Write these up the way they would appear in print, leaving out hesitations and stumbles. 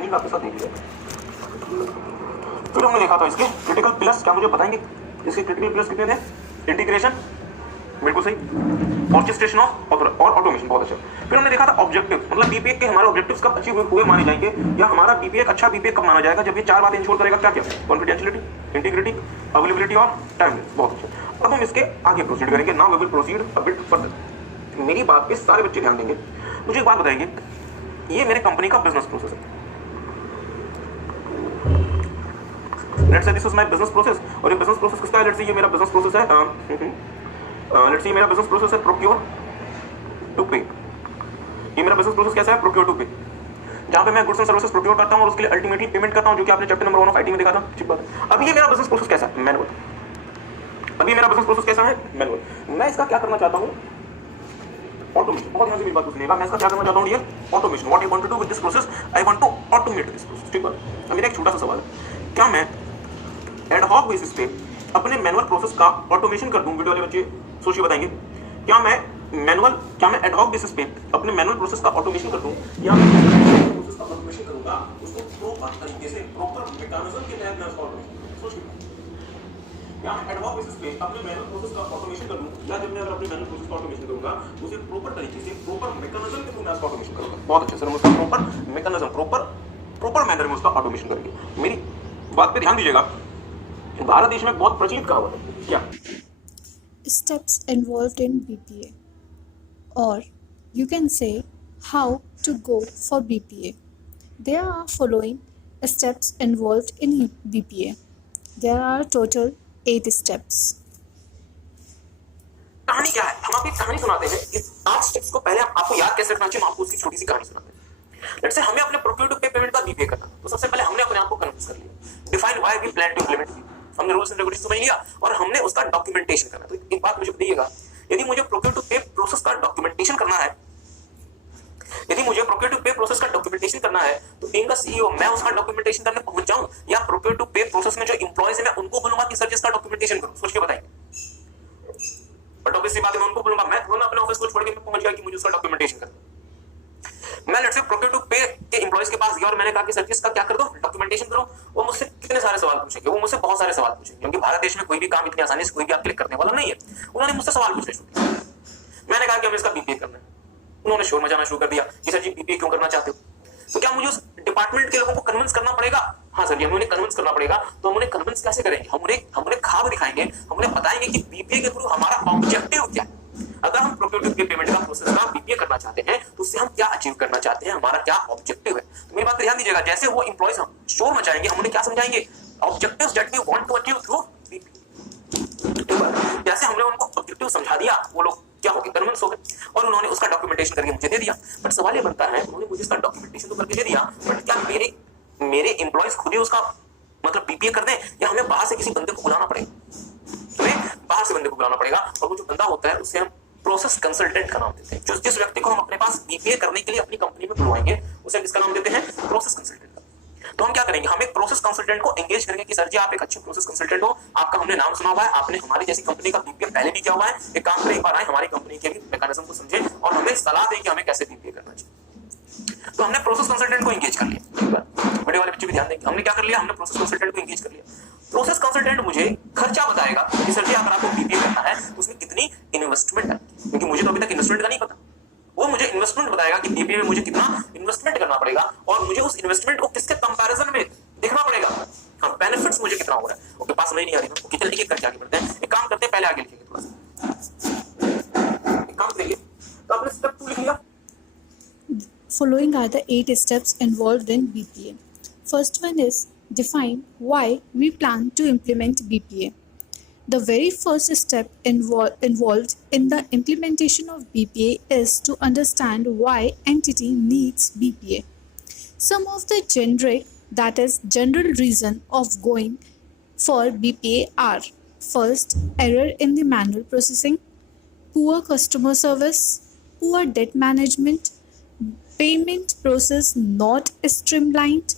Detail आपके साथ देख लिया। फिर हमने देखा था इसके क्रिटिकल पिलर्स, क्या मुझे बताएंगे इसके क्रिटिकल पिलर्स कितने थे? इंटीग्रेशन, बिल्कुल सही, ऑर्केस्ट्रेशन और ऑटोमेशन, बहुत अच्छा। फिर हमने देखा था ऑब्जेक्टिव, मतलब बीपीए के हमारे ऑब्जेक्टिव्स कब अचीव हुए माने जाएंगे, या हमारा बीपीए अच्छा बीपीए कब माना जाएगा, जब ये चार बातें इंश्योर करेगा। क्या क्या? कॉन्फिडेंशियलिटी, इंटीग्रिटी, अवेलेबिलिटी और टाइमलेस, बहुत अच्छा। अब हम इसके आगे प्रोसीड करेंगे। Now we will proceed a bit further. मेरी बात पे सारे बच्चे ध्यान देंगे। मुझे एक बात बताएंगे, ये मेरे कंपनी का बिजनेस प्रोसेस है। Let's say this is my business process, और ये बिजनेस प्रोसेस किसका है? लेट्स से ये मेरा बिजनेस प्रोसेस है, लेट्स से मेरा बिजनेस प्रोसेस है प्रोक्योर टू पे। ये मेरा बिजनेस प्रोसेस कैसा है? प्रोक्योर टू पे, जहां पे मैं गुड्स एंड सर्विसेज प्रोक्योर करता हूं और उसके लिए अल्टीमेटली पेमेंट करता हूं, जो कि आपने चैप्टर नंबर 1 ऑफ आईटी में देखा था। ठीक बात है। अब ये मेरा बिजनेस प्रोसेस कैसा है? मैनुअल। अभी मेरा बिजनेस प्रोसेस कैसा है? मैनुअल। मैं इसका क्या करना चाहता हूं? ऑटोमेशन। बहुत ध्यान से मेरी बात को सुनिएगा। मैं इसका क्या करना चाहता हूं dear? Automation. What I want to do with this process? I want to automate this process. ठीक बात। अब मेरा एक छोटा सा सवाल है, क्या मैं एड हॉक बेसिस पे अपने मैनुअल प्रोसेस का ऑटोमेशन कर दूं? वीडियो वाले बच्चे सोच के बताएंगे, क्या मैं एड हॉक बेसिस पे अपने मैनुअल प्रोसेस का ऑटोमेशन कर दूं, या मैं प्रोसेस का ऑटोमेशन करूंगा उसको प्रॉपर तरीके से, प्रॉपर मैकेनिज्म के तहत मैं उसका ऑटोमेशन। सोच के क्या मैं एड हॉक बेसिस पे अपने मैनुअल प्रोसेस का ऑटोमेशन कर दूं, या जब मैं अगर अपने मैनुअल प्रोसेस का ऑटोमेशन करूंगा उसे प्रॉपर तरीके से, प्रॉपर मैकेनिज्म के थ्रू मैं उसका ऑटोमेशन करूंगा। बहुत अच्छे सर, हम उसका प्रॉपर मैकेनिज्म, प्रॉपर मैनर में उसका ऑटोमेशन करेंगे। मेरी बात पे ध्यान दीजिएगा। भारत देश में बहुत प्रचलित कहावत है, क्या? Steps involved in BPA, or you can say how to go for BPA. There are following steps involved in BPA. There are total 8 steps. कहानी क्या है? हम आपको एक कहानी सुनाते हैं। इस 8 स्टेप्स को पहले आपको याद कैसे रखना चाहिए, हम आपको उसकी छोटी सी कहानी सुनाते हैं। लेट्स से हमें अपने प्रोक्योर टू पे पेमेंट का बीपीए करना, तो सबसे पहले हमने अपने आप को कन्विंस कर लिया, define why we plan to implement. हमने रूल्स एंड रेगुलेशन समझ लिया और हमने उसका डॉक्यूमेंटेशन करना। तो एक बात मुझे बताइएगा, यदि मुझे प्रोक्योर टू पे प्रोसेस का डॉक्यूमेंटेशन करना है, तो टीम का सीईओ मैं उसका डॉक्यूमेंटेशन करने पहुंच जाऊं, या प्रोक्योर टू पे प्रोसेस में जो एम्प्लॉइज है मैं उनको बोलूंगा कि सर जिसका डॉक्यूमेंटेशन करो? सोच के बताइए। बट ऑब्वियसली बात है, मैं उनको बोलूंगा, मैं थोड़ा अपने ऑफिस को छोड़ के पहुंच गया कि मुझे उसका डॉक्यूमेंटेशन करना। मैं लेट्स से प्रोक्योर टू पे के एम्प्लॉइज के पास गया और मैंने कहा कि सर इसका क्या कर दो, डॉक्यूमेंटेशन करो। वो मुझसे कितने सारे सवाल पूछेंगे? वो मुझसे बहुत सारे सवाल पूछेंगे, क्योंकि भारत देश में कोई भी काम इतनी आसानी से कोई भी आप क्लिक करने वाला नहीं है। उन्होंने मुझसे सवाल पूछने शुरू किए। मैंने कहा कि हमें इसका बीपीए करना है। उन्होंने शोर मचाना शुरू कर दिया कि सर जी बीपीए क्यों करना चाहते हो? तो क्या मुझे उस डिपार्टमेंट के लोगों को कन्विंस करना पड़ेगा? हाँ सर जी, हमें उन्हें कन्विंस करना पड़ेगा। तो हम उन्हें कन्विंस कैसे करेंगे? हम उन्हें खाब दिखाएंगे, हम उन्हें बताएंगे कि बीपीए के थ्रू हमारा ऑब्जेक्टिव क्या है। अगर हम प्रोक्योर टू पे पेमेंट का प्रोसेस का बीपीए करना चाहते हैं तो उससे हम क्या अचीव करना चाहते हैं, हमारा क्या ऑब्जेक्टिव है। तो मेरी बात पे ध्यान दीजिएगा। जैसे वो एम्प्लॉइज हम शोर मचाएंगे, हम उन्हें क्या समझाएंगे? Objectives that we want to achieve through BPA. जैसे हमने उनको ऑब्जेक्टिव समझा दिया, वो लोग क्या हो गए? कन्विंस हो गए, और उन्होंने उसका डॉक्यूमेंटेशन करके मुझे दे दिया। बट सवाल ये बनता है, उन्होंने मुझे इसका डॉक्यूमेंटेशन तो करके दे दिया, बट क्या मेरे एम्प्लॉइज खुद ही उसका मतलब बीपीए कर दें, या हमें बाहर से किसी बंदे को बुलाना पड़ेगा? बाहर से बंदे को बुलाना पड़ेगा, और वो जो बंदा होता है उससे हम प्रोसेस कंसल्टेंट का नाम देते हैं। जिस व्यक्ति को हम अपने पास बीपीए करने के लिए अपनी कंपनी में बुलवाएंगे उसे किसका नाम देते हैं? प्रोसेस कंसल्टेंट का। तो हम क्या करेंगे? हम एक प्रोसेस कंसल्टेंट को एंगेज करेंगे कि सर जी आप एक अच्छे प्रोसेस कंसल्टेंट हो, आपका हमने नाम सुना हुआ है, आपने हमारी जैसी कंपनी का बीपीए पहले भी किया हुआ है, एक काम करें, एक बार आए हमारी कंपनी के भी मैकेनिज्म को समझें और हमें सलाह दें कि हमें कैसे बीपीए करना चाहिए। तो हमने प्रोसेस कंसल्टेंट को एंगेज कर लिया। बड़े वाले बच्चे भी ध्यान देंगे, हमने क्या कर लिया? हमने प्रोसेस कंसल्टेंट को एंगेज कर लिया। प्रोसेस कंसल्टेंट मुझे खर्चा बताएगा कि सर जी अगर आपको बीपीए करना है तो उसमें कितनी इन्वेस्टमेंट है, क्योंकि मुझे तो अभी तक इन्वेस्टमेंट का नहीं पता। वो मुझे इन्वेस्टमेंट बताएगा कि बीपीए में मुझे कितना इन्वेस्टमेंट करना पड़ेगा, और मुझे उस इन्वेस्टमेंट को किसके कंपैरिजन में देखना पड़ेगा। हाँ, बेनिफिट्स मुझे कितना हो रहा है। ओके, पास नहीं आ रही ना? ओके, चलिए करके आगे बढ़ते हैं। एक काम करते हैं, पहले आगे लिखेंगे थोड़ा सा। एक काम करिए, तो आपने स्टेप 2 लिख लिया। Following are the 8 steps involved in BPA. First one is define why we plan to implement BPA. The very first step involved in the implementation of BPA is to understand why entity needs BPA. Some of the general reason of going for BPA are: first, error in the manual processing, poor customer service, poor debt management, payment process not streamlined,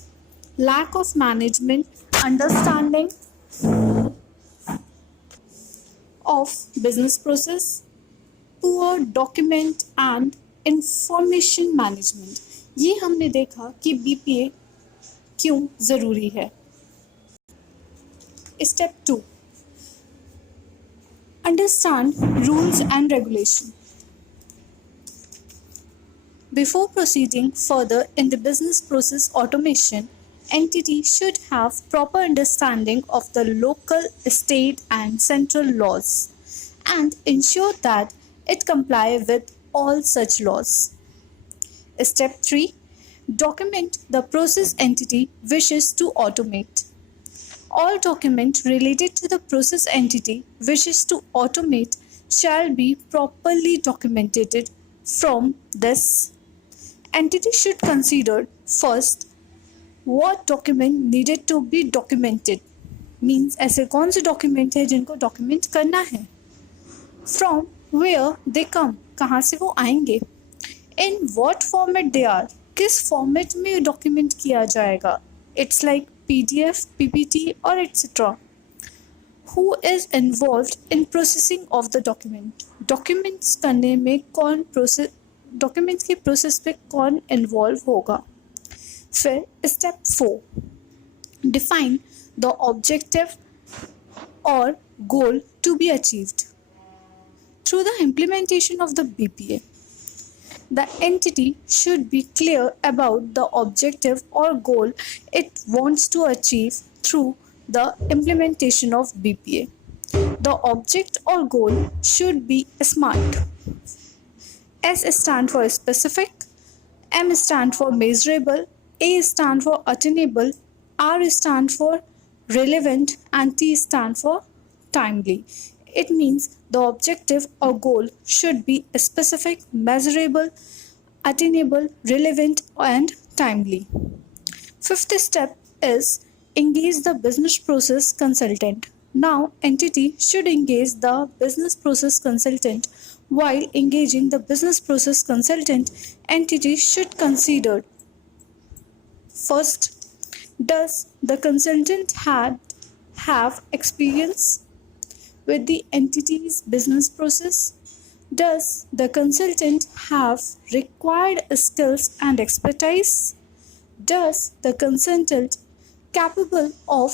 lack of management understanding of business process, poor document and information management. ये हमने देखा कि BPA क्यों ज़रूरी है। Step 2, understand rules and regulation. Before proceeding further in the business process automation, entity should have proper understanding of the local, state and central laws and ensure that it comply with all such laws. Step 3, document the process entity wishes to automate. All documents related to the process entity wishes to automate shall be properly documented. From this, entity should consider first what document needed to be documented, means ऐसे कौन से document है जिनको document करना है। From where they come, कहाँ से वो आएंगे। In what format they are, किस फॉर्मेट में डॉक्यूमेंट किया जाएगा। It's like PDF, PPT और etc. Who is involved in processing of the document, documents करने में कौन डॉक्यूमेंट्स की प्रोसेस पे कौन इन्वॉल्व होगा। फिर स्टेप 4, डिफाइन द ऑब्जेक्टिव और goal to be achieved through the implementation of the BPA. The entity should be clear about the objective or goal it wants to achieve through the implementation of BPA. The object or goal should be SMART. S stand for specific, M stand for measurable, A stand for attainable, R stand for relevant and T stand for timely. It means the objective or goal should be specific, measurable, attainable, relevant and timely. Fifth step is engage the business process consultant. Now entity should engage the business process consultant. While engaging the business process consultant, entity should consider first, does the consultant have experience with the entity's business process? Does the consultant have required skills and expertise? Does the consultant capable of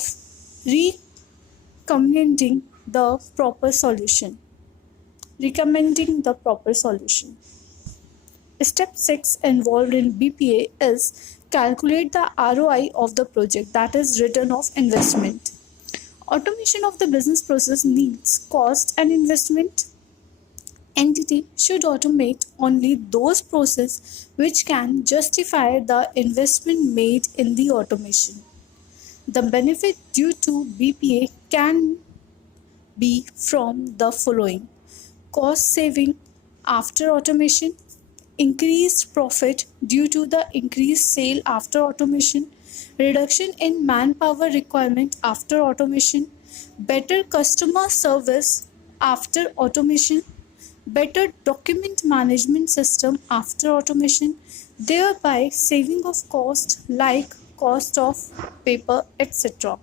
recommending the proper solution? Step 6 involved in BPA is calculate the ROI of the project, that is return of investment. Automation of the business process needs cost and investment. Entity should automate only those processes which can justify the investment made in the automation. The benefit due to BPA can be from the following: cost saving after automation, increased profit due to the increased sale after automation, reduction in manpower requirement after automation, better customer service after automation, better document management system after automation, thereby saving of cost like cost of paper, etc.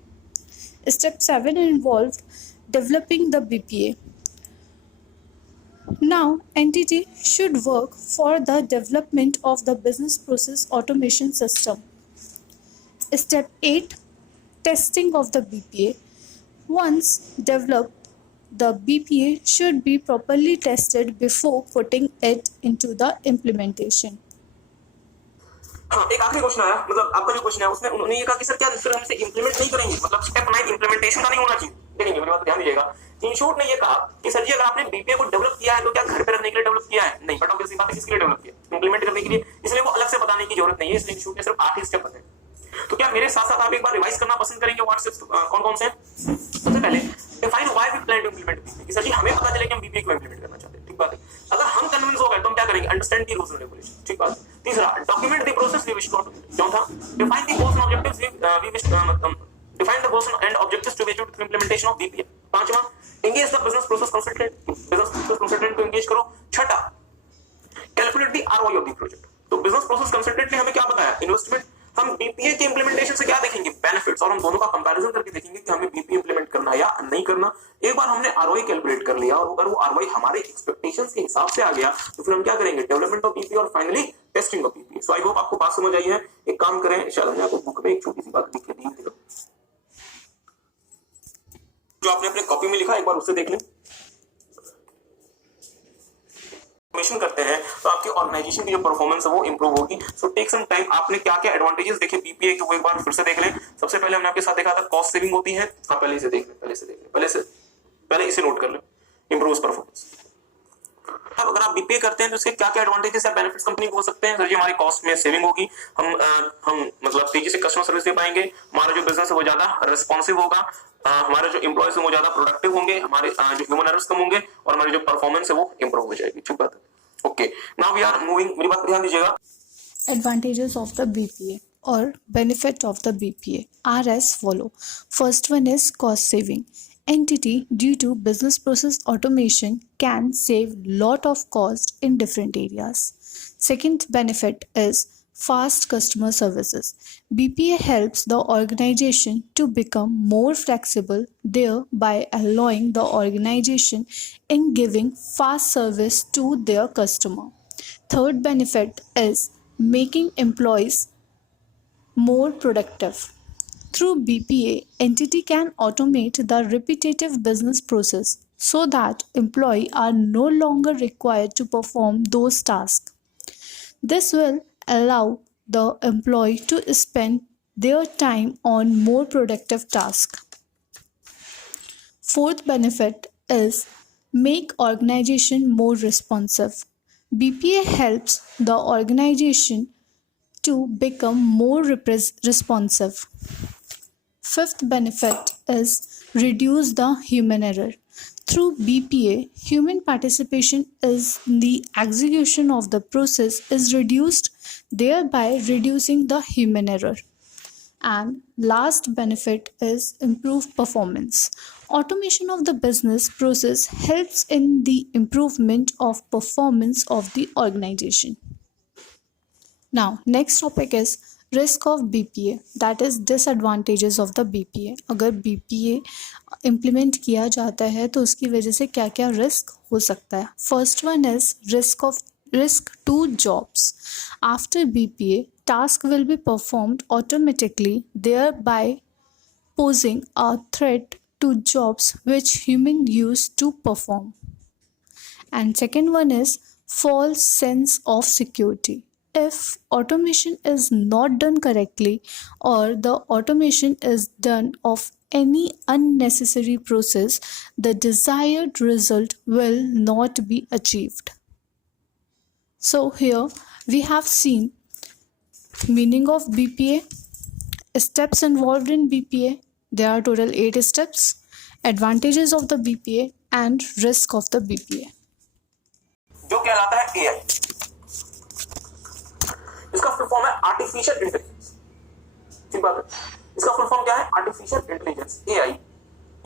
Step 7 involved developing the BPA. Now, entity should work for the development of the business process automation system. Step 8, testing of the BPA. Once developed, the BPA should be properly tested before putting it into the implementation. हाँ, एक आखिरी question आया, मतलब आपका जो question है उसमें उन्होंने ये कहा कि सर क्या फिर हम इसे इंप्लीमेंट नहीं करेंगे, मतलब स्टेप 9 इंप्लीमेंटेशन का नहीं होना चाहिए। देखेंगे मेरी बात ध्यान दीजिएगा। इन शॉर्ट ने ये कहा कि सर जी अगर आपने बीपीए को डेवलप किया है तो क्या घर पे रखने के लिए डेवलप किया है? नहीं, बट ऑब्वियसली बात है किसके लिए डेवलप किया? इंप्लीमेंट करने के लिए, इसलिए वो अलग से बताने की जरूरत नहीं है। इसलिए इन शॉर्ट ने सिर्फ 8 ही स्टेप बताए। तो क्या मेरे साथ साथ आप एक बार रिवाइज करना पसंद करेंगे? व्हाट्सएप कौन कौन से हैं? सबसे पहले define why we plan to implement BPA. Sir जी हमें पता चले कि हम बीपीए को इंप्लीमेंट करना चाहते हैं, ठीक बात है। अगर हम कन्विंस हो गए तो हम क्या करेंगे? Understand the rules and regulation, ठीक बात है। तीसरा, document the process we wish to automate. चौथा, define the goals and objectives we wish define the goals and objectives to be achieved through implementation of BPA. पांचवा, engage the business process consultant to engage करो। छठा, calculate the ROI of the project। तो business process consultant ने हमें क्या बताया? Investment हम BPA के इंप्लीमेंटेशन से क्या देखेंगे, बेनिफिट्स, और हम दोनों का कंपैरिजन करके देखेंगे कि हमें बीपीए इंप्लीमेंट करना या नहीं करना। एक बार हमने आरओआई कैलकुलेट कर लिया और अगर वो आरओआई हमारे एक्सपेक्टेशंस के हिसाब से आ गया तो फिर हम क्या करेंगे, डेवलपमेंट ऑफ बीपीए और finally testing of BPA. So I hope आपको बात समझ आई है। एक काम करें, शायद हमने आपको बुक में एक छोटी सी बात लिख के दी थी जो आपने अपने कॉपी में लिखा, एक बार उसे देख लें। करते हैं तो आपकी ऑर्गेनाइजेशन की जो परफॉर्मेंस है वो इंप्रूव होगी। So take some time. आपने क्या क्या एडवांटेजेस देखे बीपीए के, वो एक बार फिर से देख लें। सबसे पहले हमने आपके साथ देखा था कॉस्ट सेविंग होती है। हाँ, पहले इसे देख लें, पहले इसे नोट कर लें, इंप्रूव्स परफॉर्मेंस। अब अगर आप बीपीए करते हैं तो इसके क्या क्या एडवांटेजेस या बेनिफिट्स कंपनी को हो सकते हैं। सर जी, हमारी कॉस्ट में सेविंग होगी, हम मतलब तेजी से कस्टमर सर्विस दे पाएंगे, हमारा जो बिजनेस है वो ज्यादा रिस्पॉन्सिव होगा, हमारे जो एम्प्लॉयज हैं वो ज्यादा प्रोडक्टिव होंगे, हमारे जो ह्यूमन एरर्स कम होंगे और हमारी जो परफॉर्मेंस है वो इंप्रूव हो जाएगी। ठीक बात है। Okay, now we are moving. मेरी बात पर ध्यान दीजिएगा। Advantages of the BPA or benefit of the BPA are as follow. First one is cost saving. Entity due to business process automation can save lot of cost in different areas. Second benefit is fast customer services. BPA helps the organization to become more flexible, thereby allowing the organization in giving fast service to their customer. Third benefit is making employees more productive. Through BPA, entity can automate the repetitive business process so that employees are no longer required to perform those tasks. This will allow the employee to spend their time on more productive tasks. Fourth benefit is make organization more responsive. BPA helps the organization to become more responsive. Fifth benefit is reduce the human error. Through BPA, human participation in the execution of the process is reduced, thereby reducing the human error. And last benefit is improved performance. Automation of the business process helps in the improvement of performance of the organization. Now, next topic is risk of BPA, that is disadvantages of the BPA. अगर BPA implement किया जाता है तो उसकी वजह से क्या क्या risk हो सकता है. First one is risk to jobs. After BPA, task will be performed automatically, thereby posing a threat to jobs which humans used to perform. And second one is false sense of security. If automation is not done correctly or the automation is done of any unnecessary process, the desired result will not be achieved. So here we have seen meaning of BPA, steps involved in BPA. There are total 8 steps, advantages of the BPA and risk of the BPA. जो कहलाता है AI, इसका full form है artificial intelligence. ठीक बात है। इसका full form क्या है, आर्टिफिशियल इंटेलिजेंस, AI।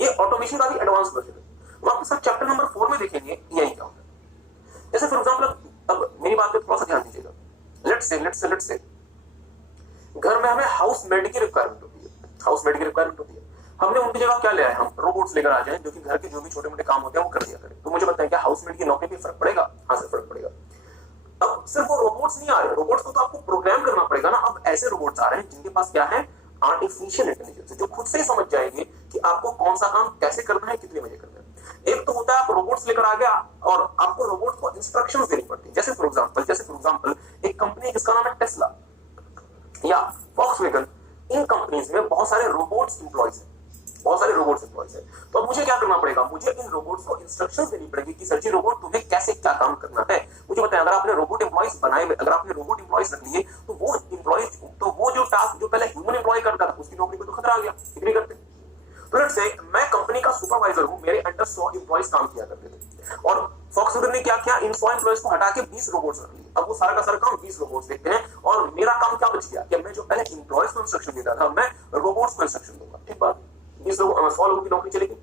ये ऑटोमेशन का भी एडवांस वर्जन है। हम आपके साथ चैप्टर नंबर 4 में देखेंगे AI क्या होता है। जैसे फॉर एग्जांपल, अब मेरी बात पे थोड़ा सा ध्यान दीजिएगा। लेट्स से घर में हमें हाउस मेड की रिक्वायरमेंट होती है, हाउस मेड की रिक्वायरमेंट होती है। हमने उनकी जगह क्या ले आए, हम रोबोट्स लेकर आ जाए जो कि घर के जो भी छोटे मोटे काम होते हैं वो कर दिया करें। तो मुझे बताएं क्या हाउस मेड की नौकरी पे फर्क पड़ेगा? हाँ सर, फर्क पड़ेगा। अब सिर्फ वो रोबोट्स नहीं आ रहे, रोबोट्स को तो आपको प्रोग्राम करना पड़ेगा ना। अब ऐसे रोबोट्स आ रहे हैं जिनके पास क्या है, आर्टिफिशियल इंटेलिजेंस, जो खुद से ही समझ जाएंगे कि आपको कौन सा काम कैसे करना है, कितने बजे करना है। एक तो होता है आप रोबोट्स लेकर आ गया और आपको रोबोट्स को इंस्ट्रक्शंस देनी पड़ती है। जैसे फॉर एग्जांपल एक कंपनी है जिसका नाम है टेस्ला या वॉक्सवैगन, इन कंपनीज में बहुत सारे रोबोट्स एम्प्लॉयज हैं, तो अब मुझे क्या करना पड़ेगा, मुझे इन रोबोट्स को इंस्ट्रक्शंस देनी पड़ेगी कि सर जी रोबोट तुम्हें कैसे क्या काम करना है। मुझे बताएं, अगर आपने रोबोट एम्प्लॉयज बनाए, अगर आपने रोबोट एम्प्लॉयज रख लिए तो वो जो टास्क जो पहले ह्यूमन एम्प्लॉय करता था उसकी नौकरी को तो खतरा आ गया, नहीं करते। तो लेट्स से मैं कंपनी का सुपरवाइजर हूं, मेरे अंडर 100 एम्प्लॉयज काम किया करते थे और फॉक्सवैगन ने क्या किया, इन 100 एम्प्लॉयज को हटा के 20 रोबोट्स रख लिए। अब वो सारा का सारा काम 20 रोबोट्स देखते हैं और मेरा काम क्या बच गया कि मैं जो पहले एम्प्लॉयज को इंस्ट्रक्शन देता था मैं रोबोट्स को इंस्ट्रक्शन दूंगा। ठीक बात, 20 लोग 100 लोगों की नौकरी चलेगी,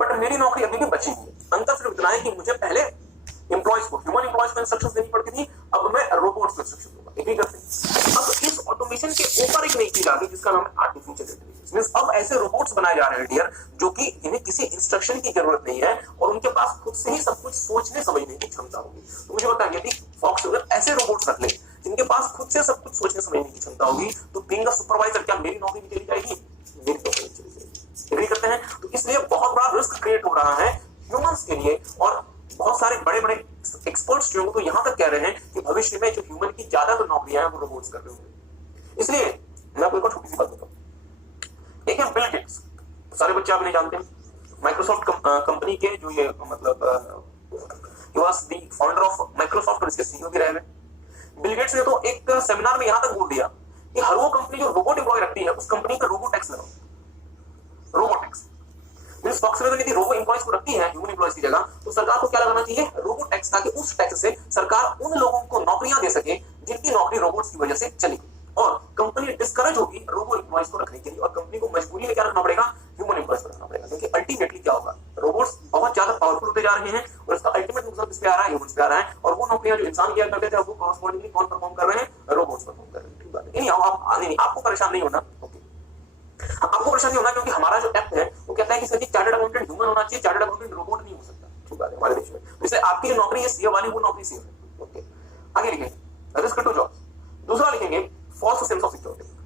बट मेरी नौकरी अभी भी बची हुई है। अंतर सिर्फ इतना है कि मुझे पहले एम्प्लॉयज को, ह्यूमन एम्प्लॉयज को इंस्ट्रक्शंस देनी पड़ती थी, अब मैं रोबोट्स को इंस्ट्रक्शन दूंगा। एग्री करते हैं। अब इस ऑटोमेशन के ऊपर एक नई चीज आ गई जिसका नाम है आर्टिफिशियल इंटेलिजेंस। मींस अब ऐसे रोबोट्स बनाए जा रहे हैं डियर, जो कि इन्हें किसी इंस्ट्रक्शन की जरूरत नहीं है और उनके पास खुद से ही सब कुछ सोचने समझने की क्षमता होगी। तो मुझे बताइए यदि फॉक्स अगर ऐसे रोबोट्स रख ले जिनके पास खुद से सब कुछ सोचने समझने की क्षमता होगी, तो बीइंग अ सुपरवाइजर क्या मेरी नौकरी भी चली जाएगी? मेरी नौकरी चली जाएगी। एग्री करते हैं? तो इसलिए बहुत बड़ा रिस्क क्रिएट हो रहा है ह्यूमंस के लिए, और बहुत सारे बड़े बड़े एक्सपर्ट्स जो तो यहां तक कह रहे हैं कि भविष्य में जो ह्यूमन की ज्यादातर नौकरियां हैं वो रोबोट्स कर रहे होंगे। इसलिए मैं आपको एक छोटी सी बात बताऊं, एक है बिल गेट्स, सारे बच्चे आप नहीं जानते हैं, माइक्रोसॉफ्ट कंपनी के जो ये मतलब he was the founder of Microsoft और इसके सीईओ भी रहे हैं। बिल गेट्स ने तो एक सेमिनार में यहां तक बोल दिया कि हर वो कंपनी जो रोबोट एम्प्लॉय रखती है उस कंपनी का रोबो टैक्स लगाओ, रोबो टैक्स। मींस सॉफ्टवेयर यदि रोबो एम्प्लॉयज को रखती है ह्यूमन एम्प्लॉयज की जगह, तो सरकार को क्या लगाना चाहिए? रोबो टैक्स, ताकि उस टैक्स से सरकार उन लोगों को नौकरियां दे सके जिनकी नौकरी रोबोट्स की वजह से चली, और कंपनी डिस्करेज होगी रोबो एम्प्लॉयज को रखने के लिए, और कंपनी को मजबूरी में क्या रखना पड़ेगा? ह्यूमन एम्प्लॉयज को रखना पड़ेगा। क्योंकि अल्टीमेटली क्या होगा, रोबोट्स बहुत ज्यादा पावरफुल होते जा रहे हैं और इसका अल्टीमेट नुकसान किस पे आ रहा है? ह्यूमंस पे आ रहा है, और वो नौकरियां जो इंसान किया करते थे वो कॉरस्पॉन्डिंगली कौन परफॉर्म कर रहे हैं? रोबोट्स परफॉर्म कर रहे हैं। ठीक बात है, नहीं आपको परेशान नहीं होना, ओके, आपको परेशानी होना, क्योंकि हमारा जो एक्ट है वो कहता है कि सर चार्टर्ड अकाउंटेंट ह्यूमन होना चाहिए, चार्टर्ड अकाउंटेंट रोबोट नहीं हो सकता। ठीक बात है, हमारे देश में इसलिए आपकी जो नौकरी है सीए वाली, वो नौकरी सेफ है। ओके, आगे लिखेंगे रिस्क टू जॉब्स। दूसरा लिखेंगे false sense of security.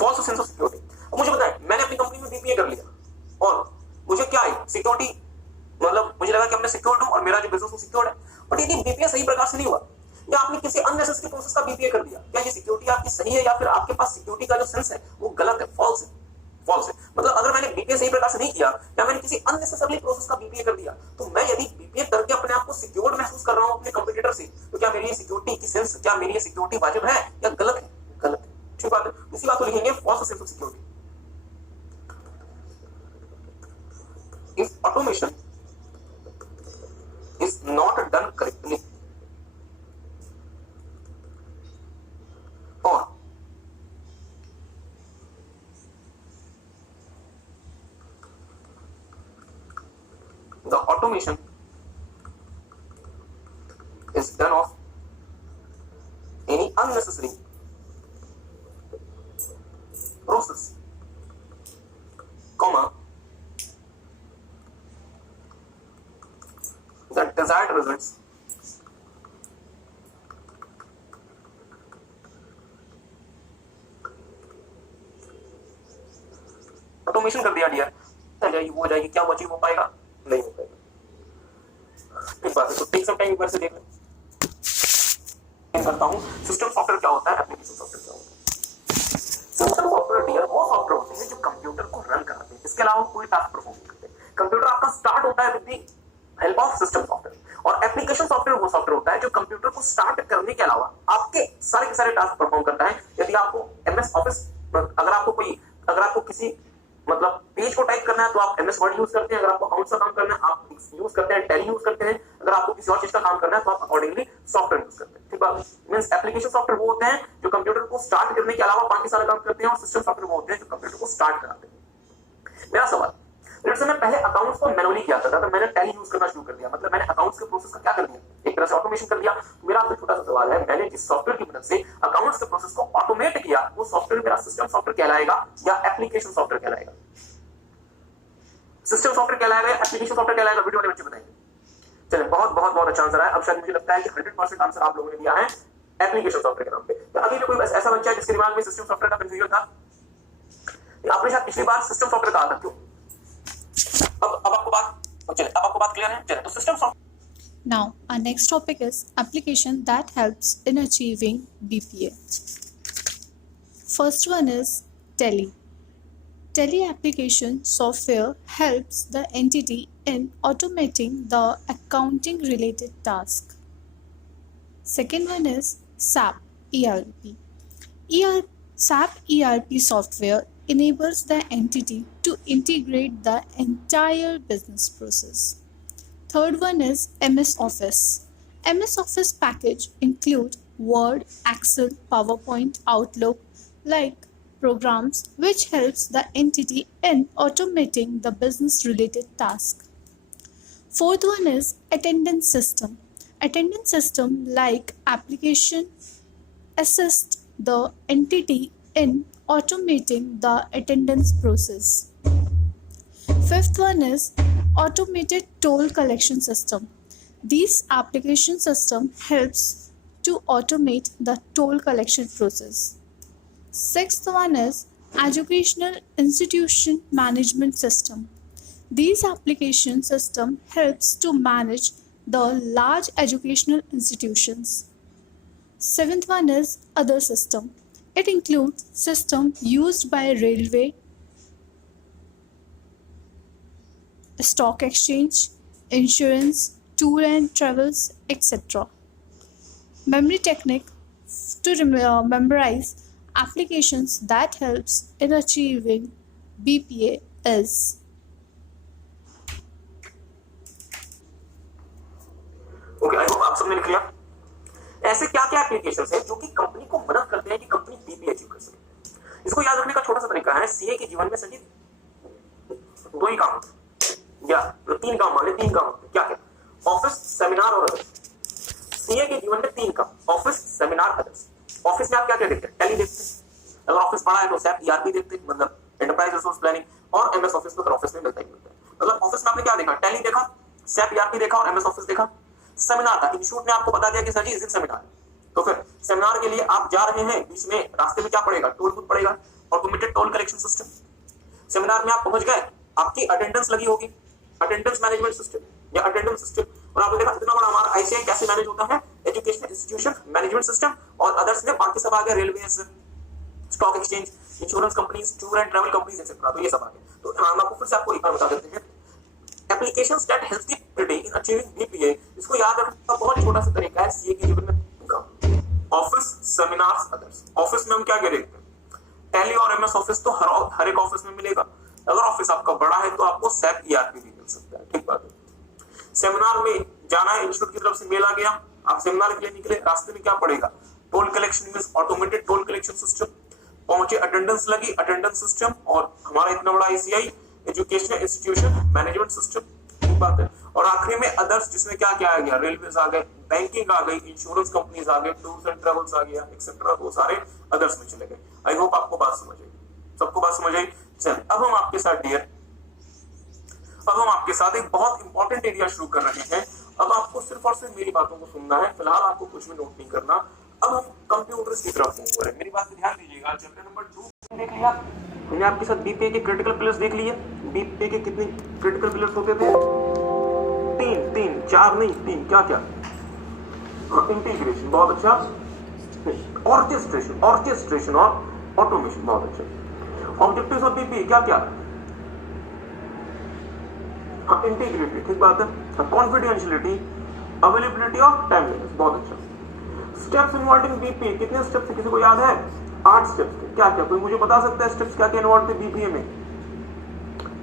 False sense of security. अब मुझे बताएं, मैंने अपनी कंपनी में बीपीए कर लिया और मुझे क्या आई? सिक्योरिटी, मतलब मुझे लगा कि मैं सिक्योर्ड हूं और मेरा जो बिजनेस वो सिक्योर्ड है, बट यदि बीपीए सही प्रकार से नहीं हुआ या आपने किसी अननेसेसरी प्रोसेस का बीपीए कर दिया, क्या ये सिक्योरिटी आपकी सही है या फिर आपके पास सिक्योरिटी का जो सेंस है वो गलत है, फॉल्स है? फॉल्स है। मतलब अगर मैंने बीपीए सही प्रकार से नहीं किया या मैंने किसी अननेसेसरी प्रोसेस का बीपीए कर दिया, तो मैं यदि बीपीए करके अपने आप को सिक्योर्ड महसूस कर रहा हूं अपने कंपटीटर से, तो क्या मेरी सिक्योरिटी की सेंस, क्या मेरी सिक्योरिटी वाजिब है या गलत है? गलत है। ठीक बात है, इसी बात को लिखेंगे false sense of security. If automation is not done correctly or the automation is done of any unnecessary process, comma, the desired results automation कर दिया डियर, जाएगी वो हो जाएगी, क्या वो अचीव हो पाएगा? नहीं हो पाएगा। ठीक बात है, तो टेक सम टाइम एक बार से देख लें। करता हूं सिस्टम सॉफ्टवेयर क्या होता है, एप्लीकेशन सॉफ्टवेयर क्या होता है। सिस्टम सॉफ्टवेयर डियर वो सॉफ्टवेयर होते हैं जो कंप्यूटर को रन कराते हैं, इसके अलावा कोई टास्क परफॉर्म नहीं करते। कंप्यूटर आपका स्टार्ट होता है with the help of system software, और एप्लीकेशन सॉफ्टवेयर वो सॉफ्टवेयर होता है जो कंप्यूटर को स्टार्ट करने के अलावा आपके सारे के सारे टास्क परफॉर्म करता है। यदि आपको एमएस ऑफिस, अगर आपको किसी मतलब पेज को टाइप करना है तो आप एमएस वर्ड यूज करते हैं, अगर आपको अकाउंट्स का काम करना है आप यूज करते हैं टैली यूज करते हैं, अगर आपको किसी और चीज का काम करना है तो आप अकॉर्डिंगली सॉफ्टवेयर यूज करते हैं। ठीक बात, मींस एप्लीकेशन सॉफ्टवेयर वो होते हैं जो कंप्यूटर को स्टार्ट करने के अलावा बाकी सारे काम करते हैं, और सिस्टम सॉफ्टवेयर वो होते हैं जो कंप्यूटर को स्टार्ट कराते हैं। मेरा सवाल, लेट्स से मैं पहले अकाउंट्स को मैनुअली किया करता था, मैंने टैली यूज करना शुरू कर दिया, मतलब मैंने अकाउंट्स के प्रोसेस का क्या कर दिया, एक तरह से ऑटोमेशन कर दिया। मेरा आपसे छोटा सा सवाल है, मैंने जिस सॉफ्टवेयर की मदद से अकाउंट्स के प्रोसेस को ऑटोमेट किया वो सॉफ्टवेयर मेरा सिस्टम सॉफ्टवेयर कहलाएगा या एप्लीकेशन सॉफ्टवेयर कहलाएगा? सिस्टम सॉफ्टवेयर कहलाएगा या एप्लीकेशन सॉफ्टवेयर कहलाएगा? वीडियो वाले बच्चे बताएंगे। चलिए, बहुत बहुत बहुत अच्छा आंसर है। अब शायद मुझे लगता है कि 100% आंसर आप लोगों ने दिया है एप्लीकेशन सॉफ्टवेयर के नाम पे। तो अभी भी कोई ऐसा बच्चा है जिसके दिमाग में सिस्टम सॉफ्टवेयर का कंफ्यूजन था? आपने शायद पिछली बार सिस्टम सॉफ्टवेयर कहा था, क्यों? अब आपको बात क्लियर है? चलिए, तो system software. Now, our next topic is application that helps in achieving BPA. First one is Tally. Tally application software helps the entity in automating the accounting related task. Second one is SAP ERP. SAP ERP software enables the entity to integrate the entire business process. Third one is MS Office. MS Office package include Word, Excel, PowerPoint, Outlook like programs which helps the entity in automating the business related task. Fourth one is attendance system. Attendance system like application assist the entity in automating the attendance process. Fifth one is automated toll collection system. This application system helps to automate the toll collection process. Sixth one is educational institution management system. This application system helps to manage the large educational institutions. Seventh one is other system. It includes system used by railway, stock exchange, insurance, tour and travels, etc. Memory technique to memorize applications that helps in achieving BPA is okay, I hope आप सबने लिख लिया। ऐसे क्या क्या applications हैं जो कि कंपनी को मदद करते हैं कि कंपनी बीपीए अचीव कर सके। इसको याद रखने का छोटा सा तरीका है, सीए के जीवन में संजीव दो ही काम होते हैं या तीन काम, मान ले तीन काम होते हैं। क्या क्या? ऑफिस, सेमिनार और अदर्स। सीए के जीवन में तीन काम, ऑफिस, सेमिनार, अदर्स। ऑफिस में आप क्या क्या देखते हैं? टैली देखते हैं, अगर ऑफिस बड़ा है तो सैप ईआरपी देखते हैं, मतलब एंटरप्राइज रिसोर्स प्लानिंग, और एमएस ऑफिस तो हर ऑफिस में मिलता ही मिलता है। मतलब ऑफिस में आपने क्या देखा? टैली देखा, सैप ईआरपी देखा और एमएस ऑफिस देखा। सेमिनार का इंस्टीट्यूट ने आपको बता दिया कि सर जी इस दिन सेमिनार है, तो फिर सेमिनार के लिए आप जा रहे हैं, बीच में रास्ते में क्या पड़ेगा? टोल बूथ पड़ेगा, automated toll collection system. Seminar में आप पहुंच गए, आपकी अटेंडेंस लगी होगी, अटेंडेंस मैनेजमेंट सिस्टम या अटेंडेंस सिस्टम। और आपने देखा इतना बड़ा हमारा आईसीआई कैसे मैनेज होता है, एजुकेशनल इंस्टीट्यूशन मैनेजमेंट सिस्टम। और अदर्स में बाकी सब आ गया, railway, stock exchange, insurance companies, tour and travel companies etcetera. तो ये सब आ गया। तो हम आपको फिर से आपको एक बार बता देते हैं, applications that help the everyday in achieving BPA. इसको याद रखने का बहुत छोटा सा तरीका है, सीए के जीवन में का ऑफिस, सेमिनार्स, अदर्स। ऑफिस में हम क्या क्या देखते हैं? टैली और एमएस ऑफिस तो हर एक ऑफिस में मिलेगा। अगर ऑफिस आपका बड़ा है तो आपको सैप ईआरपी भी मिल सकता है, ठीक बात है। सेमिनार में जाना है, इंस्टीट्यूट की तरफ से मेल आ गया, आप सेमिनार के लिए निकले, रास्ते में क्या पड़ेगा? Toll collection means automated toll collection system. पहुंचे, अटेंडेंस लगी, अटेंडेंस सिस्टम। और हमारा इतना बड़ा ICI educational institution management system, ठीक बात है। और आखिरी में अदर्स, जिसमें क्या क्या आ गया? रेलवेज आ गए, बैंकिंग आ गई, इंश्योरेंस कंपनीज आ गए, टूर्स एंड ट्रैवल्स आ गया, एक्सेट्रा। वो सारे अदर्स में चले गए। आई होप आपको बात समझ आई, सबको बात समझ आई। चल अब हम आपके साथ डियर, अब हम आपके साथ एक बहुत इंपॉर्टेंट एरिया शुरू कर रहे हैं। अब आपको सिर्फ और सिर्फ मेरी बातों को सुनना है, फिलहाल आपको कुछ भी नोट नहीं करना। अब हम कंप्यूटर्स की तरफ मूव हो रहे हैं, मेरी बात पे ध्यान दीजिएगा। चैप्टर नंबर 2 देख लिया मैंने आपके साथ, बीपीए के क्रिटिकल पिलर्स देख लिए। बीपीए के कितने क्रिटिकल पिलर्स होते थे? तीन, चार नहीं, तीन। क्या क्या? इंटीग्रेशन, बहुत अच्छा। ऑर्केस्ट्रेशन और ऑटोमेशन, बहुत अच्छा। ऑब्जेक्टिव्स ऑफ बीपीए क्या क्या? इंटीग्रिटी, ठीक बात है। कॉन्फिडेंशियलिटी, अवेलेबिलिटी और टाइमलीनेस, बहुत अच्छा। स्टेप्स इन्वॉल्विंग बीपीए, कितने स्टेप्स? किसी को याद है? 8 स्टेप्स। क्या क्या? कोई मुझे बता सकता है स्टेप्स क्या क्या इन्वॉल्व थे बीपीए में?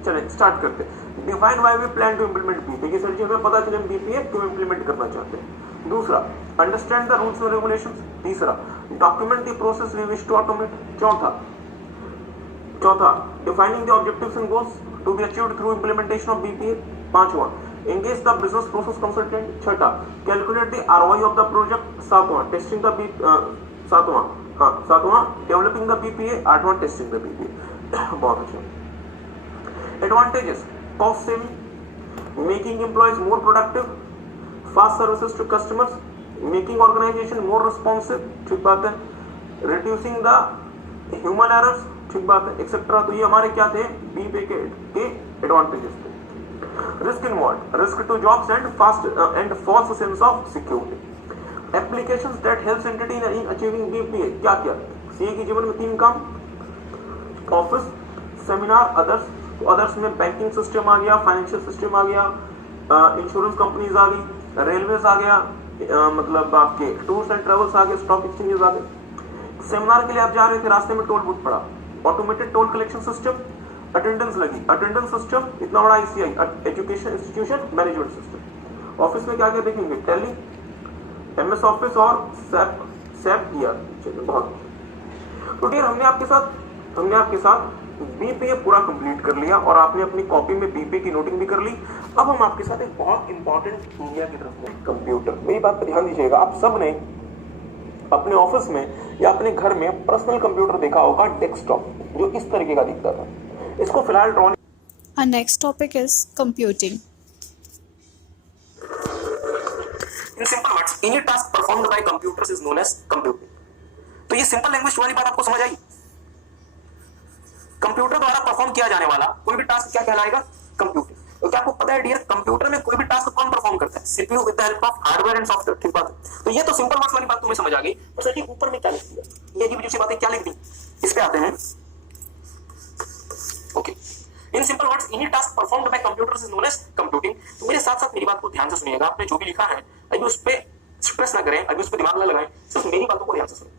चलिए स्टार्ट करते हैं। Define why we plan to implement BPA, कि सर जी हमें पता चले बीपीए क्यों इंप्लीमेंट करना चाहते हैं। दूसरा, understand the rules and regulations. तीसरा, document the process we wish to automate. चौथा, defining the objectives and goals to be achieved through implementation of BPA. पांचवा, engage the business process consultant। छठा, calculate the ROI of the project। सातवां, testing the सातवां developing the BPA। आठवां, testing the BPA। बहुत अच्छा। Advantages, cost saving, making employees more productive, fast services to customers, making organization more responsive, ठीक बात है, reducing the human errors, ठीक बात है, एक्सेट्रा। तो ये हमारे क्या थे? BPA के एडवांटेजेस थे। Risk involve, risk to jobs and fast and false sense of security. Applications that helps entity in achieving BPA, क्या क्या? सीए के जीवन में 3 काम, ऑफिस, सेमिनार, अदर्स। तो अदर्स में बैंकिंग सिस्टम आ गया, फाइनेंशियल सिस्टम आ गया, इंश्योरेंस कंपनीज आ गई, रेलवेज आ गया, मतलब आपके टूर्स एंड ट्रेवल्स आ गए, स्टॉक एक्सचेंजेस आ गए। सेमिनार के लिए आप जा रहे थे, रास्ते में टोल बूथ पड़ा, automated toll collection system. Attendance लगी, अटेंडेंस सिस्टम, इतना बड़ा ICI education institution management system. Office में क्या क्या देखेंगे? टैली, एमएस ऑफिस और सैप ईआरपी। चलिए बहुत। तो डियर, हमने आपके साथ हमने आपके साथ बीपीए पूरा कंप्लीट कर लिया और आपने अपनी कॉपी में बीपीए की नोटिंग भी कर ली। अब हम आपके साथ एक बहुत इंपॉर्टेंट एरिया की तरफ में, कंप्यूटर। मेरी बात पर ध्यान दीजिएगा, आप सब ने अपने ऑफिस में या अपने घर में पर्सनल कंप्यूटर देखा होगा, डेस्कटॉप, जो इस तरीके का दिखता था। इसको फिलहाल draw Our next topic is computing. In simple words, any task performed by computers is known as computing. तो ये सिंपल लैंग्वेज वाली बात आपको समझ आई? कंप्यूटर द्वारा परफॉर्म किया जाने वाला कोई भी टास्क क्या कहलाएगा? कंप्यूटिंग। तो क्या आपको पता है डियर, कंप्यूटर में कोई भी टास्क कौन परफॉर्म करता है? CPU with the help of hardware and software. ठीक बात है। तो ये तो सिंपल वर्ड्स वाली बात तुम्हें समझ आ गई। तो सर जी ऊपर में क्या लिख दिया? ये अजीब अजीब सी बातें क्या लिख दी? इस पे आते हैं। Okay, in simple words any task performed bye computers is known as computing. तो मेरे साथ साथ मेरी बात को ध्यान से सुनिएगा। आपने जो भी लिखा है अभी उस पे स्ट्रेस ना करें, अभी उस पे दिमाग ना लगाएं, सिर्फ मेरी बातों को ध्यान से सुनें,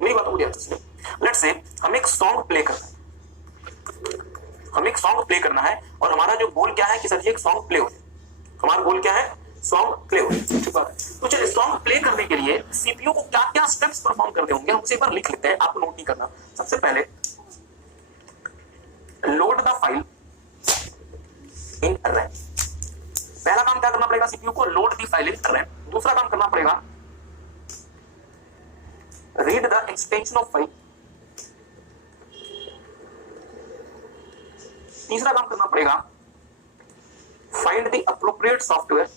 मेरी बातों को ध्यान से सुनें। लेट्स से हम एक सॉन्ग प्ले करना है, हमें एक सॉन्ग प्ले करना है और हमारा जो गोल क्या है कि सर जी एक सॉन्ग प्ले हो जाए। हमारा गोल क्या है? सॉन्ग प्ले हो जाए। ठीक बात है। तो चलिए सॉन्ग प्ले करने के लिए सीपीयू को क्या क्या स्टेप्स परफॉर्म करने होंगे हम उसे एक बार लिख लेते हैं, आपको नोट नहीं करना। सबसे पहले load the file in RAM. पहला काम क्या करना पड़ेगा सीपीयू को? Load the file in RAM. दूसरा काम करना पड़ेगा read the extension of file. तीसरा काम करना पड़ेगा फाइंड द अप्रोप्रिएट सॉफ्टवेयर।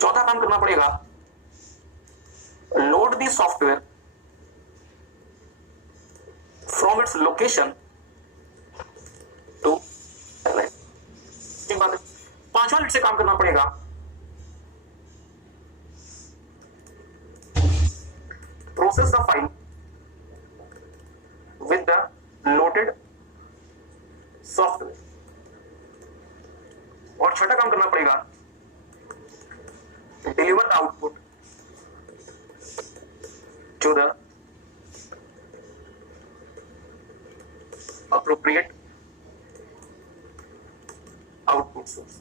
चौथा काम करना पड़ेगा load the software from its location to RAM. ठीक बात है। पांचवा लिट से काम करना पड़ेगा process the file with the loaded software। और छठा काम करना पड़ेगा deliver the output to the appropriate output source.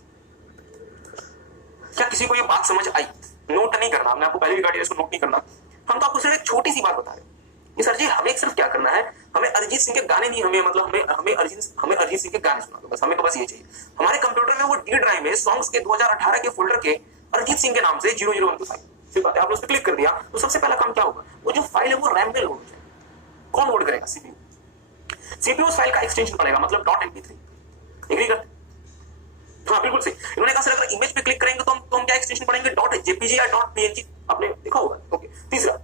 क्या किसी को ये बात समझ आई? नोट नहीं करना, हमने आपको पहले भी गाड़ी इसको नोट नहीं करना। हम तो आपको सिर्फ एक छोटी सी बात बता रहे हैं कि सर जी हमें सिर्फ क्या करना है, हमें अरिजीत सिंह के गाने नहीं, हमें मतलब हमें अरिजीत सिंह के गाने सुना दो बस, हमें तो बस ये चाहिए। हमारे कंप्यूटर में वो डी ड्राइव में सॉन्ग्स के 2018 के फोल्डर के अरिजीत सिंह के नाम से 00125। ठीक बात है। आपने उस पर क्लिक कर दिया तो सबसे पहला काम क्या होगा? वो जो फाइल है वो रैम में लोड हो जाएगी। कौन लोड करेगा? सीपीयू। सीपीयू उस फाइल का एक्सटेंशन पड़ेगा, मतलब .mp3। एग्री करते? हाँ बिल्कुल सही। इन्होंने कहा सर अगर इमेज पे क्लिक करेंगे तो हम क्या एक्सटेंशन पढ़ेंगे? .jpg या .png। आपने देखा होगा। ओके। तीसरा,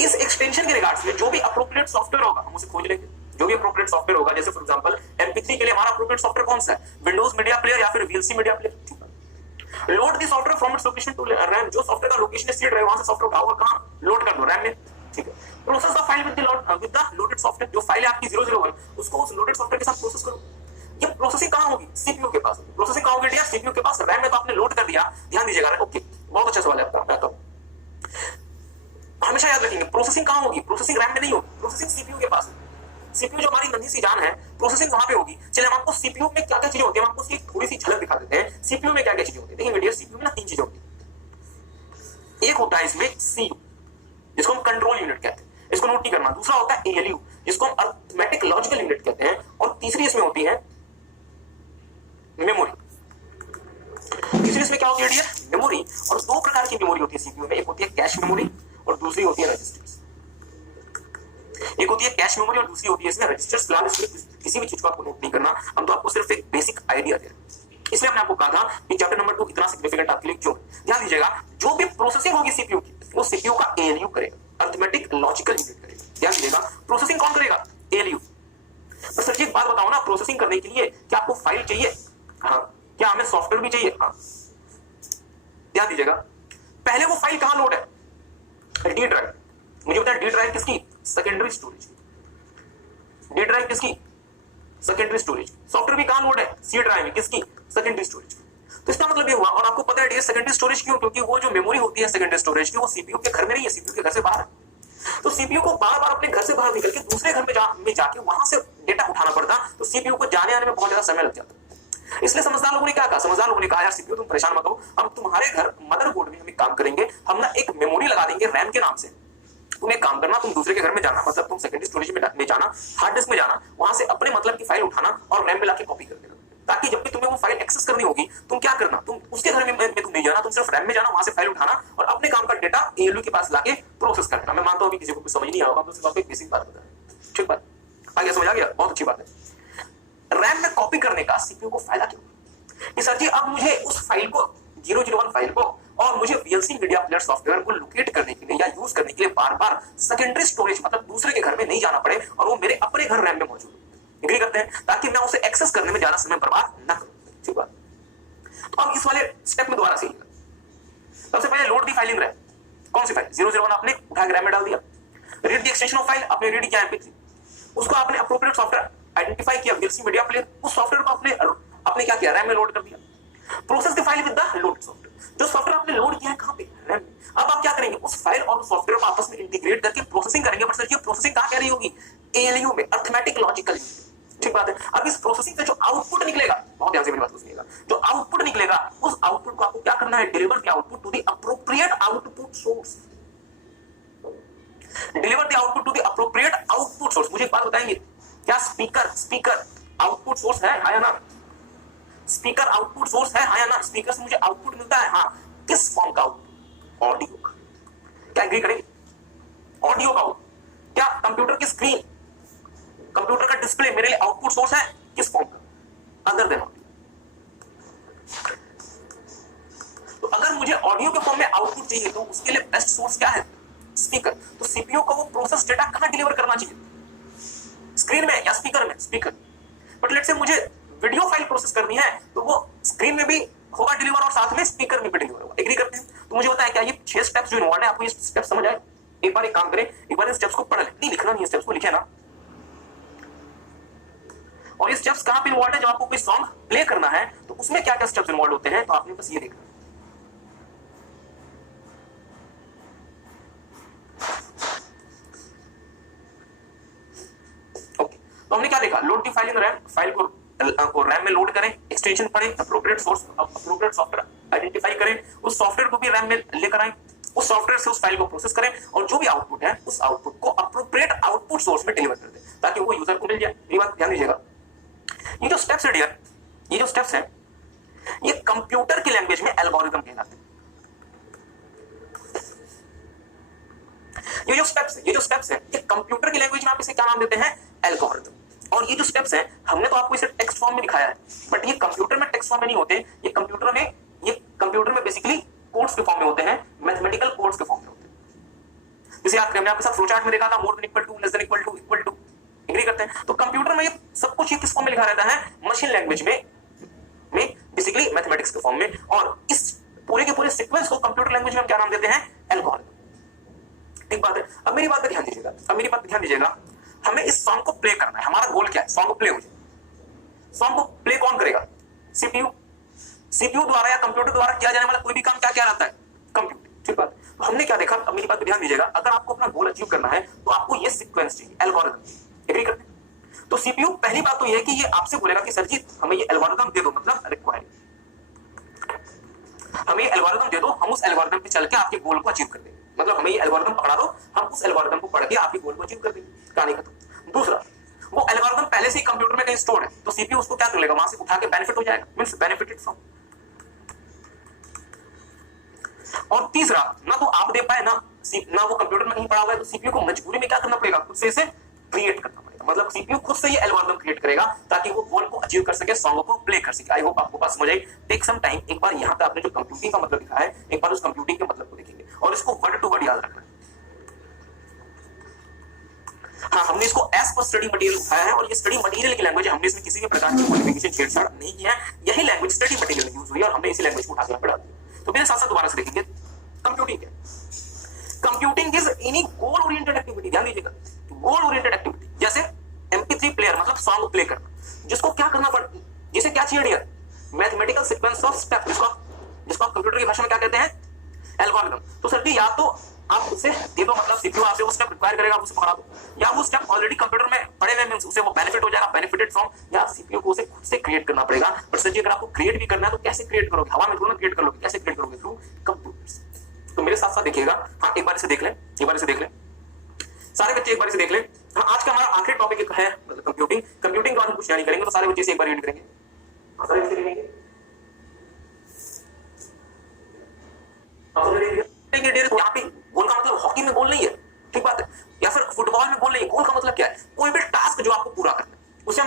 इस एक्सटेंशन के रिगार्ड्स में जो भी अप्रोप्रिएट सॉफ्टवेयर होगा हम उसे खोज लेंगे। जो भी अप्रोप्रिएट सॉफ्टवेयर होगा, जैसे फॉर एग्जांपल MP3 के लिए हमारा अप्रोप्रिएट सॉफ्टवेयर कौन सा है? विंडोज मीडिया प्लेयर या फिर VLC मीडिया प्लेयर। ठीक है। Load the software from its location to RAM. जो सॉफ्टवेयर का लोकेशन है सी ड्राइव, वहां से सॉफ्टवेयर उठाओ और कहां लोड कर दो? रैम में। ठीक है। Process the file with the loaded software. जो फाइल है आपकी 001 उसको उस लोडेड सॉफ्टवेयर के साथ प्रोसेस करो। ये प्रोसेसिंग कहां होगी? सीपीयू के पास। प्रोसेसिंग कहां होगी डियर? सीपीयू के पास। रैम में तो आपने लोड कर दिया। ध्यान दीजिएगा। ओके, बहुत अच्छा सवाल है आपका। तो हमेशा याद रखेंगे प्रोसेसिंग कहां होगी? प्रोसेसिंग रैम में नहीं होगी, प्रोसेसिंग सीपीयू के पास। सीपीयू जो हमारी नन्ही सी जान है, प्रोसेसिंग वहां पे होगी। चलिए हम आपको सीपीयू में क्या क्या चीजें होती है, हम आपको उसकी थोड़ी सी झलक दिखा देते हैं। सीपीयू में क्या क्या चीजें होती है देखिए डियर। सीपीयू में ना 3 चीजें होती है। एक होता है इसमें सीयू, जिसको हम कंट्रोल यूनिट कहते हैं, इसको नोट नहीं करना। दूसरा होता है एएलयू, जिसको हम अरिथमेटिक लॉजिकल यूनिट कहते हैं। और तीसरी इसमें होती है मेमोरी। तीसरी इसमें क्या होती है डियर? मेमोरी। और 2 प्रकार की मेमोरी होती है सीपीयू में। एक होती है कैश मेमोरी और दूसरी होती है रजिस्टर्स। एक होती है कैश मेमोरी और दूसरी होती है इसमें रजिस्टर्स। फिलहाल इसमें किसी भी चीज को आपको नोट नहीं करना, हम तो आपको सिर्फ एक बेसिक आइडिया दे रहे हैं। इसलिए हमने आपको कहा था कि चैप्टर नंबर 2 इतना सिग्निफिकेंट आपके लिए क्यों। ध्यान दीजिएगा, जो भी प्रोसेसिंग होगी सीपीयू की, वो सीपीयू का एएलयू करेगा, अरिथमेटिक लॉजिकल यूनिट करेगा। ध्यान दीजिएगा, प्रोसेसिंग कौन करेगा? एएलयू। पर सर जी एक बात बताओ ना, प्रोसेसिंग करने के लिए क्या आपको फाइल चाहिए? हाँ। क्या हमें सॉफ्टवेयर भी चाहिए? हाँ। ध्यान दीजिएगा, पहले वो फाइल कहां लोड है? D drive. मुझे बताया डी ड्राइव किसकी? Secondary storage. डी ड्राइव किसकी? Secondary storage. सॉफ्टवेयर भी कहां लोड है? सी ड्राइव में। किसकी? Secondary storage. तो इसका मतलब ये हुआ, और आपको पता है डियर सेकेंडरी स्टोरेज क्यों? क्योंकि वो जो मेमोरी होती है सेकेंडरी स्टोरेज की, वो सीपीयू के घर में नहीं है, सीपीयू के घर से बाहर है। तो सीपीयू को बार-बार अपने घर से बाहर निकल के दूसरे घर में जाके वहां से डेटा उठाना पड़ता, तो सीपीयू को जाने आने में बहुत ज्यादा समय लग जाता। इसलिए समझदार लोगों ने क्या कहा, समझदार लोगों ने कहा यार सीपीयू तुम परेशान मत हो, हम तुम्हारे घर मदरबोर्ड में हम एक काम करेंगे, हम ना एक मेमोरी लगा देंगे रैम के नाम से। तुम एक काम करना, तुम दूसरे के घर में जाना, मतलब तुम सेकेंडरी स्टोरेज में जाना, हार्ड डिस्क में जाना, वहां से अपने मतलब की फाइल उठाना और रैम में लाके कॉपी कर देना, ताकि जब भी तुम्हें वो फाइल एक्सेस करनी होगी तुम क्या करना, तुम उसके घर में तुम नहीं जाना, तुम सिर्फ रैम में जाना, वहां से फाइल उठाना और अपने काम का डेटा एएलयू के पास लाके प्रोसेस करना। मैं मानता हूं किसी को कुछ समझ नहीं आ होगा, तो सिर्फ आपको एक बेसिक बात बता रहा, ठीक बात आगे समझ आ गया, बहुत अच्छी बात है। रैम में कॉपी करने का सीपीयू को फायदा क्यों कि सर जी अब मुझे उस फाइल को 001 फाइल को और मुझे वीएलसी मीडिया प्लेयर सॉफ्टवेयर को लोकेट करने के लिए या यूज करने के लिए बार-बार सेकेंडरी स्टोरेज मतलब दूसरे के घर में नहीं जाना पड़े और वो मेरे अपने घर रैम में मौजूद हो। एग्री करते हैं, ताकि मैं उसे एक्सेस करने में ज्यादा समय बर्बाद न करूं, ठीक बात। तो अब इस वाले स्टेप में दोबारा सीखिएगा। सबसे पहले लोड दी फाइलिंग रैम, कौन सी फाइल 001 आपने उठा के रैम में डाल दिया, read the extension of file आपने रीड किया MP3, उसको आपने अप्रोप्रिएट सॉफ्टवेयर आइडेंटिफाई किया वीएलसी मीडिया प्लेयर, उस सॉफ्टवेयर को आपने क्या किया रैम में लोड कर दिया, process the file with the load software, जो सॉफ्टवेयर आपने लोड किया है कहां पे रैम में। अब आप क्या करेंगे उस फाइल और उस सॉफ्टवेयर को आपस में इंटीग्रेट करके प्रोसेसिंग करेंगे, बट सर ये प्रोसेसिंग कहां कह रही होगी एएलयू में, अरिथमेटिक लॉजिकल, ठीक बात है। अब इस प्रोसेसिंग से जो आउटपुट निकलेगा, बहुत ध्यान से मेरी बात को सुनिएगा, जो आउटपुट निकलेगा उस आउटपुट को आपको क्या करना है, deliver the output to the appropriate output source, deliver the output to the appropriate output source. मुझे एक बात बताएंगे, क्या स्पीकर आउटपुट सोर्स है या ना, स्पीकर आउटपुट सोर्स है या ना, स्पीकर से मुझे आउटपुट मिलता है, हाँ, किस फॉर्म का आउटपुट, ऑडियो का, क्या एग्री करेंगे, ऑडियो का आउटपुट। क्या कंप्यूटर की स्क्रीन, कंप्यूटर का डिस्प्ले मेरे लिए आउटपुट सोर्स है, किस फॉर्म का, अदर देन ऑडियो। तो अगर मुझे ऑडियो के फॉर्म में आउटपुट चाहिए तो उसके लिए बेस्ट सोर्स क्या है, स्पीकर। तो सीपीयू को वो प्रोसेस डेटा कहां डिलीवर करना चाहिए, स्क्रीन में या स्पीकर में, स्पीकर। बट लेट्स से मुझे वीडियो फाइल प्रोसेस करनी है तो वो स्क्रीन में भी होगा डिलीवर और साथ में स्पीकर में भी डिलीवर होगा, एग्री करते हैं। तो मुझे बताएं क्या ये 6 स्टेप्स जो इन्वॉल्व है, आपको ये स्टेप्स समझ आए, एक बार एक काम करें, एक बार इन स्टेप्स को पढ़ लें, नहीं लिखना नहीं है, स्टेप्स को लिखे ना। और ये स्टेप्स कहां पे इन्वॉल्व है, जब आपको कोई सॉन्ग प्ले करना है तो उसमें क्या क्या स्टेप्स इन्वॉल्व होते हैं, तो आपने बस ये देखना। ओके, तो हमने क्या देखा, load the file in RAM, file को रैम में लोड करें, एक्सटेंशन पढ़ें, appropriate source appropriate software identify करें, उस सॉफ्टवेयर को भी रैम में लेकर आएं, उस सॉफ्टवेयर से उस फाइल को प्रोसेस करें और जो भी आउटपुट है उस आउटपुट को अप्रोप्रिएट आउटपुट सोर्स में डिलीवर कर दें ताकि वो यूजर को मिल जाए। ये बात ध्यान दीजिएगा। ये जो स्टेप्स है डियर, ये जो स्टेप्स है ये कंप्यूटर की लैंग्वेज में एल्गोरिथम कहलाते हैं। ये जो स्टेप्स है ये कंप्यूटर की लैंग्वेज में आप इसे क्या नाम देते हैं, एल्गोरिथम। और ये जो स्टेप्स हैं हमने तो आपको इसे टेक्स्ट फॉर्म में दिखाया है, बट ये कंप्यूटर में टेक्स्ट फॉर्म में नहीं होते, ये कंप्यूटर में बेसिकली कोड्स के फॉर्म में होते हैं, मैथमेटिकल कोड्स के फॉर्म में होते हैं। जैसे याद करें, हमने आपके साथ फ्लो चार्ट में देखा था, more than equal to, less than equal to, agree करते हैं। तो कंप्यूटर में ये सब कुछ ये किस फॉर्म में लिखा रहता है, मशीन लैंग्वेज में बेसिकली मैथमेटिक्स के फॉर्म में। और इस पूरे के पूरे सीक्वेंस को कंप्यूटर लैंग्वेज में हम क्या नाम देते हैं, एल्गोरिथम। ठीक बात है। अब मेरी बात पे ध्यान दीजिएगा, हमें इस सॉन्ग को प्ले करना है, हमारा गोल क्या है, सॉन्ग को प्ले हो जाए। सॉन्ग को प्ले कौन करेगा, सीपीयू द्वारा या कंप्यूटर द्वारा किया जाने वाला कोई भी काम क्या रहता है, कंप्यूटर। ठीक बात। तो हमने क्या देखा, अब मेरी बात पे ध्यान दीजिएगा, अगर आपको अपना गोल अचीव करना है तो आपको ये सीक्वेंस चाहिए, एल्गोरिथम। एग्री करते हैं। तो सीपीयू पहली बात तो ये है कि ये आपसे बोलेगा कि सर जी हमें ये एल्गोरिथम दे दो, मतलब रिक्वायर्ड, हमें ये एल्गोरिथम दे दो, हम उस एल्गोरिथम पे चल के आपके गोल को अचीव कर देंगे। मतलब हमें ये एल्गोरिथम पकड़ा दो, हम उस एल्गोरिथम को पढ़ के आपके गोल को अचीव कर देंगे, कहानी खत्म। दूसरा, वो एल्गोरिथम पहले से ही कंप्यूटर में कहीं स्टोर है तो सीपीयू उसको क्या कर लेगा, वहां से उठा के बेनिफिट हो जाएगा, मींस बेनिफिटेड फ्रॉम। और तीसरा, ना तो आप दे पाए ना वो कंप्यूटर में कहीं पड़ा हुआ है, तो सीपीयू को मजबूरी में क्या करना पड़ेगा, खुद से इसे क्रिएट करना पड़ेगा। मतलब सीपीयू खुद से ये एल्गोरिथम क्रिएट करेगा ताकि वो गोल को अचीव कर सके, सॉन्ग को प्ले कर सके। आई होप आपको बात समझ आई। टेक सम टाइम, एक बार यहाँ पे आपने जो कंप्यूटिंग का मतलब लिखा है, एक बार उस कंप्यूटिंग के मतलब को देखेंगे और इसको वर्ड टू वर्ड याद रखना है। हाँ, हमने इसको एज पर स्टडी मटेरियल उठाया है और ये स्टडी मटेरियल की लैंग्वेज है, हमने इसमें किसी भी प्रकार की मॉडिफिकेशन छेड़छाड़ नहीं किया है। यही लैंग्वेज स्टडी मटेरियल में यूज हुई है और हमने इसी लैंग्वेज को उठाकर पढ़ा दिया। तो मेरे साथ साथ दोबारा से देखेंगे कंप्यूटिंग क्या। Computing is any goal oriented activity, ध्यान दीजिएगा, गोल ओरिएंटेड एक्टिविटी। जैसे MP3 प्लेयर मतलब सॉन्ग प्ले करना, जिसको क्या करना पड़ता, जिसे क्या चाहिए dear, mathematical sequence of step, जिसको कंप्यूटर की भाषा में क्या कहते हैं, एल्गोरिथम। तो सर जी या तो आप उसे दे दो, मतलब सीपीयू आपसे वो स्टेप रिक्वायर करेगा, आप उसे पकड़ा दो, या वो स्टेप ऑलरेडी कंप्यूटर में पड़े हुए उसे वो बेनिफिट हो जाएगा, बेनिफिटेड फ्रॉम, या सीपीयू को उसे खुद से क्रिएट करना पड़ेगा। बट सर जी अगर आपको क्रिएट भी करना है तो कैसे क्रिएट करोगे? हवा में थोड़ा क्रिएट कर लोगे, कैसे क्रिएट करोगे? Through computers. तो मेरे साथ साथ देखिएगा, हाँ एक बार इसे देख लें, एक बार इसे देख लें, सारे बच्चे एक बार इसे देख लें। हाँ आज का हमारा आखिरी टॉपिक है मतलब कंप्यूटिंग। कंप्यूटिंग का हम कुछ नहीं करेंगे, तो सारे बच्चे से एक बार रीड करेंगे, सारे बच्चे लिखेंगे। यहाँ पे गोल का मतलब हॉकी में गोल नहीं है, ठीक बात है, या फिर फुटबॉल में गोल नहीं है। गोल का मतलब क्या है? कोई भी टास्क जो आपको पूरा करना है उसे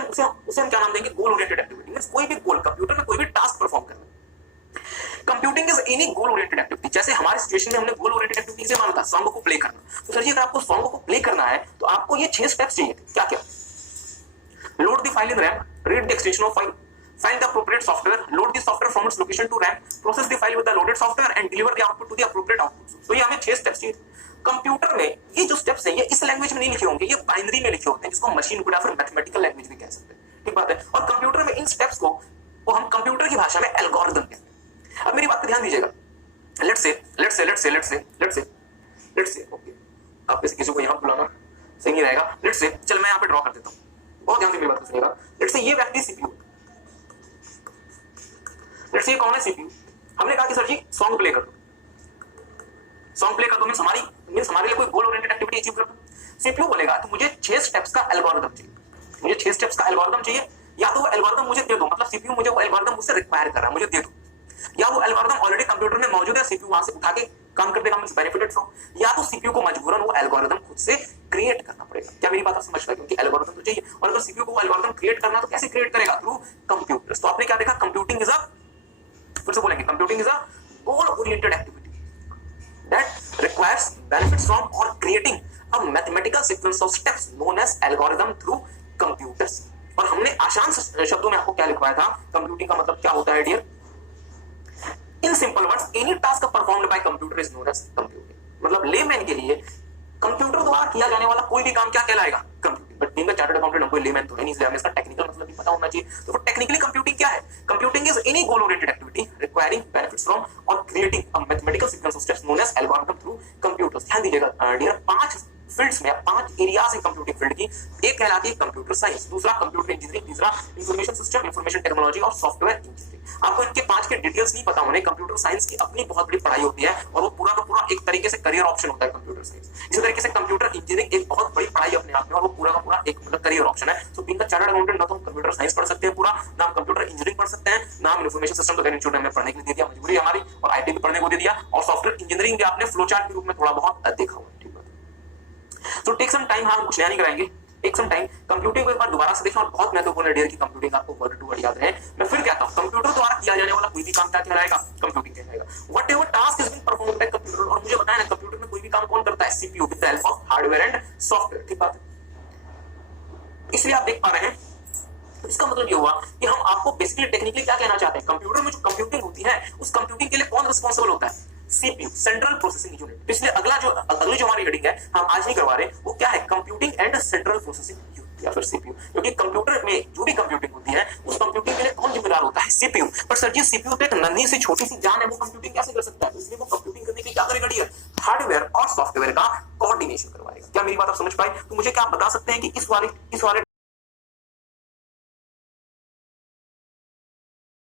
हम क्या नाम देंगे? गोल ओरिएंटेड एक्टिविटी। मींस कोई भी गोल, कंप्यूटर में कोई भी टास्क परफॉर्म करना है। Computing is any goal oriented activity. जैसे हमारे सिचुएशन में हमने गोल ओरिएंटेड एक्टिविटी से माना था सॉन्ग को प्ले करना। तो सर जी अगर आपको सॉन्ग को प्ले करना है तो आपको ये 6 स्टेप्स चाहिए। क्या क्या? Load the file in RAM, read the extension of file, find the appropriate software, load the software from its location to RAM, process the file with the loaded software and deliver the output to the appropriate output. तो ये हमें 6 steps चाहिए। Computer में ये जो steps हैं ये इस लैंग्वेज में नहीं लिखे होंगे, ये बाइनरी में लिखे होते हैं, जिसको मशीन कोड या फिर मैथमेटिकल लैंग्वेज भी कह सकते हैं, ठीक बात है। और कंप्यूटर में इन स्टेप्स को हम कंप्यूटर की भाषा में एल्गोरिथम कहते हैं। अब मेरी बात पे ध्यान दीजिएगा। लेट्स से ओके, आप किसी को यहाँ बुलाना सही नहीं रहेगा। लेट्स से, चल मैं यहाँ पे ड्रॉ कर देता हूँ, बहुत ध्यान से मेरी बात को सुनिएगा। लेट्स से ये व्यक्ति सीपीयू, लेट्स से कौन है? सीपीयू। हमने कहा कि सर जी सॉन्ग प्ले कर दो, सॉन्ग प्ले कर दो, मींस हमारे लिए कोई गोल ओरिएंटेड एक्टिविटी अचीव कर दो। सीपीयू बोलेगा तो मुझे 6 स्टेप्स का एल्गोरिथम चाहिए, मुझे 6 स्टेप्स का एल्गोरिथम चाहिए, या तो वो एल्गोरिथम मुझे दे दो, मतलब सीपीयू मुझे वो एल्गोरिथम मुझसे रिक्वायर कर रहा है, मुझे दे दो, या वो एल्गोरिथम ऑलरेडी कंप्यूटर में मौजूद है, सीपीयू वहां से उठा के काम कर देगा, मींस बेनिफिटेड फ्रॉम, या तो सीपीयू को मजबूरन वो एल्गोरिथम खुद से क्रिएट करना पड़ेगा। क्या मेरी बात आप समझ रहे हैं? क्योंकि एल्गोरिथम तो चाहिए, और अगर सीपीयू को वो एल्गोरिथम क्रिएट करना तो कैसे क्रिएट करेगा? Through computers. तो आपने क्या देखा? कंप्यूटिंग इज अ, फिर से बोलेंगे, computing is a goal oriented activity that requires benefits from or creating a mathematical sequence of steps known as algorithm through computers. और हमने आसान शब्दों में आपको क्या लिखवाया था? कंप्यूटिंग का मतलब क्या होता है dear? In simple words, any task performed by computer is known as computing. मतलब लेमैन के लिए कंप्यूटर द्वारा किया जाने वाला कोई भी काम क्या कहलाएगा? Computing. But being a chartered accountant हम कोई लेमैन तो है नहीं, इसलिए हमें इसका टेक्निकल मतलब भी पता होना चाहिए। तो फिर टेक्निकली कंप्यूटिंग क्या है? Computing is any goal oriented activity requiring benefits from or creating a mathematical sequence of steps known as algorithm through computers. ध्यान दीजिएगा डियर, 5 फील्ड्स में 5 एरियाज है कंप्यूटिंग फील्ड की। एक कहलाती है कंप्यूटर साइंस, दूसरा कंप्यूटर इंजीनियरिंग, तीसरा इंफॉर्मेशन सिस्टम, इंफॉर्मेशन टेक्नोलॉजी और सॉफ्टवेयर इंजीनियरिंग। आपको इनके 5 के डिटेल्स नहीं पता होने। कंप्यूटर साइंस की अपनी बहुत बड़ी पढ़ाई होती है और वो पूरा का पूरा एक तरीके से करियर ऑप्शन होता है कंप्यूटर साइंस। इसी तरीके से कंप्यूटर इंजीनियरिंग एक बहुत बड़ी पढ़ाई अपने आप में, और वो पूरा का पूरा एक मतलब करियर ऑप्शन है। So being a chartered accountant ना तो हम कंप्यूटर साइंस पढ़ सकते हैं पूरा, ना हम कंप्यूटर इंजीनियरिंग पढ़ सकते हैं, ना हम इंफॉर्मेशन सिस्टम तो इंस्टीट्यूट में पढ़ने के लिए दे दिया, मजबूरी हमारी, और आईटी भी पढ़ने को दे दिया, और सॉफ्टवेयर इंजीनियरिंग भी आपने फ्लो चार्ट के रूप में थोड़ा बहुत देखा हुआ है। तो टेक सम टाइम, हम कुछ नया नहीं कराएंगे, टेक सम टाइम। कंप्यूटिंग को एक बार दोबारा से देखें, और बहुत महत्वपूर्ण है डियर की कंप्यूटिंग आपको वर्ड टू वर्ड याद रहे। मैं फिर कहता हूं, कंप्यूटर द्वारा किया जाने वाला कोई भी काम क्या कहलाएगा? कंप्यूटिंग कहलाएगा। Whatever task is being performed by computer, और मुझे बताया ना कंप्यूटर में कोई भी काम कौन करता है? CPU with the help of hardware and software, ठीक बात है। इसलिए आप देख पा रहे हैं, तो इसका मतलब ये हुआ कि हम आपको बेसिकली टेक्निकली क्या कहना चाहते हैं? कंप्यूटर में जो कंप्यूटिंग होती है उस कंप्यूटिंग के लिए कौन रिस्पांसिबल होता है? CPU, central processing unit. इसलिए अगली जो हमारी हेडिंग है, हम आज नहीं करवा रहे, वो क्या है? Computing and central processing unit या फिर सीपीयू। क्योंकि कंप्यूटर में जो भी कंप्यूटिंग होती है उस कंप्यूटिंग के लिए कौन जिम्मेदार होता है? सीपीयू। पर सर जी सीपीयू तो एक नन्ही सी छोटी सी जान है, वो कंप्यूटिंग कैसे कर सकता है? इसलिए वो कंप्यूटिंग करने के लिए क्या करेगा डियर? हार्डवेयर और सॉफ्टवेयर का कोऑर्डिनेशन करवाएगा। क्या मेरी बात आप समझ पाए? तो मुझे क्या आप बता सकते हैं कि इस वाले